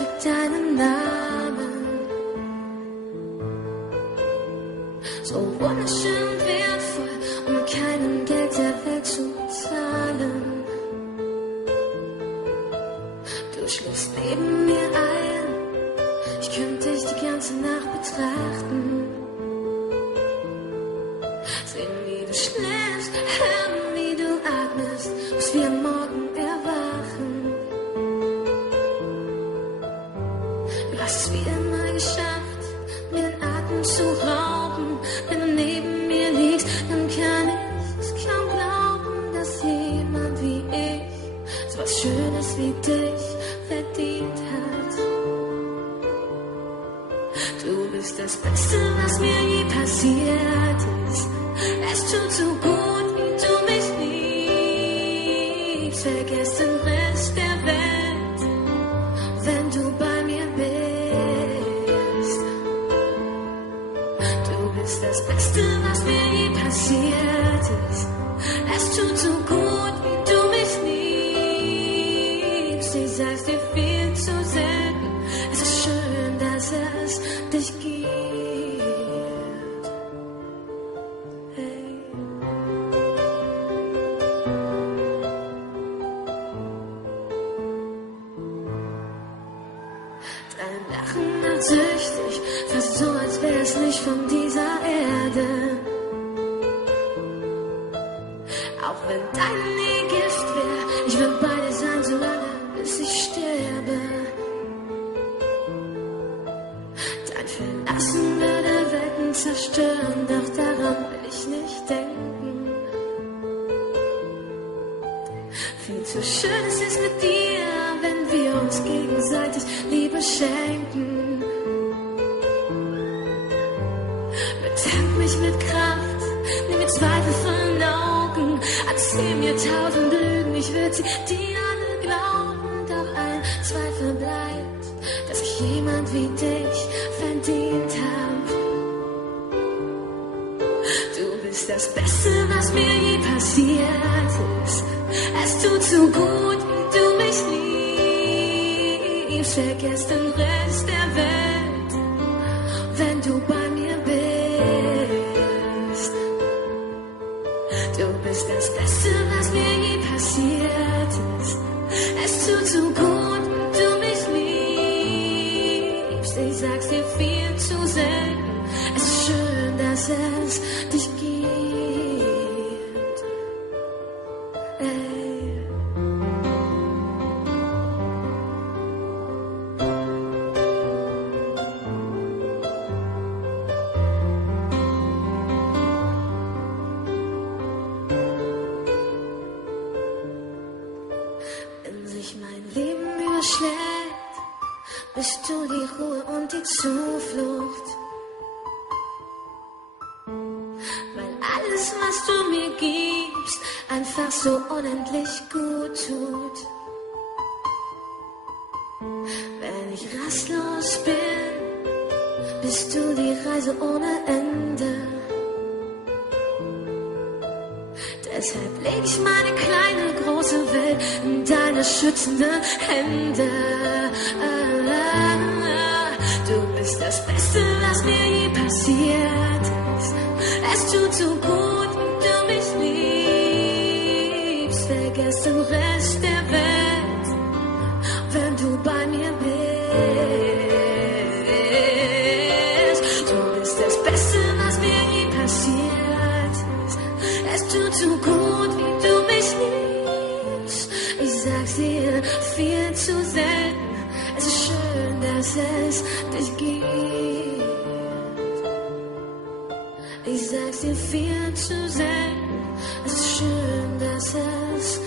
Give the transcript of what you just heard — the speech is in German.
trägt deinen Namen. So wunderschön und wertvoll, um mit keinem Geld der Welt zu zahlen. Du schläfst neben mir ein, ich könnte dich die ganze Nacht betrachten. Sehen, wie du schläfst, hören, wie du atmest, bis wir am Morgen erwachen. Du hast es wie immer geschafft, mir den Atem zu rauben. Wenn du neben mir liegst, dann kann ich es kaum glauben, dass jemand wie ich so was Schönes wie dich verdient hat. Du bist das Beste, was mir je passiert ist. Es tut so gut, wie du mich liebst. Vergiss den Rest der Welt, wenn du bei mir bist. Du bist das Beste, was mir je passiert ist. Es tut so gut, wie du mich liebst. Ich sag's dir viel zu selten. Es ist schön, dass es dich gibt. Dein Lachen macht süchtig, fast so, als wär's nicht von dieser Erde. Auch wenn dein Nähe Gift wär, ich würd bei dir sein, solange bis ich sterbe. Dein Verlassen würde Welten zerstören, doch daran will ich nicht denken. Viel zu schön ist es mit dir, wenn wir uns gegenseitig Liebe schenken. Betank mich mit Kraft, nimm mir Zweifel von den Augen, erzähl mir 1000 Lügen, ich würd sie dir alle glauben. Doch ein Zweifel bleibt, dass ich jemand wie dich verdient hab. Du bist das Beste, was mir je passiert ist. Es tut so gut, wie du mich liebst. Vergiss den Rest der Welt, wenn du bei mir bist. Du bist das Beste, was mir je passiert ist. Es tut so gut, wie du mich liebst. Ich sag's dir viel zu selten. Es ist schön, dass es dich gibt. Wenn sich mein Leben überschlägt, bist du die Ruhe und die Zuflucht. Weil alles, was du mir gibst, einfach so unendlich gut tut. Wenn ich rastlos bin, bist du die Reise ohne Ende. Deshalb leg ich meine kleine, große Welt in deine schützenden Hände. Du bist das Beste, was mir je passiert ist. Es tut so gut, wie du mich liebst. Vergiss den Rest der Welt, wenn du bei mir bist. Du bist das Beste, was mir je passiert ist. Es tut so gut, wie du mich liebst. Ich sag's dir viel zu selten. Es ist schön, dass es dich gibt. Ich sag's dir viel zu selten. Es ist schön, dass es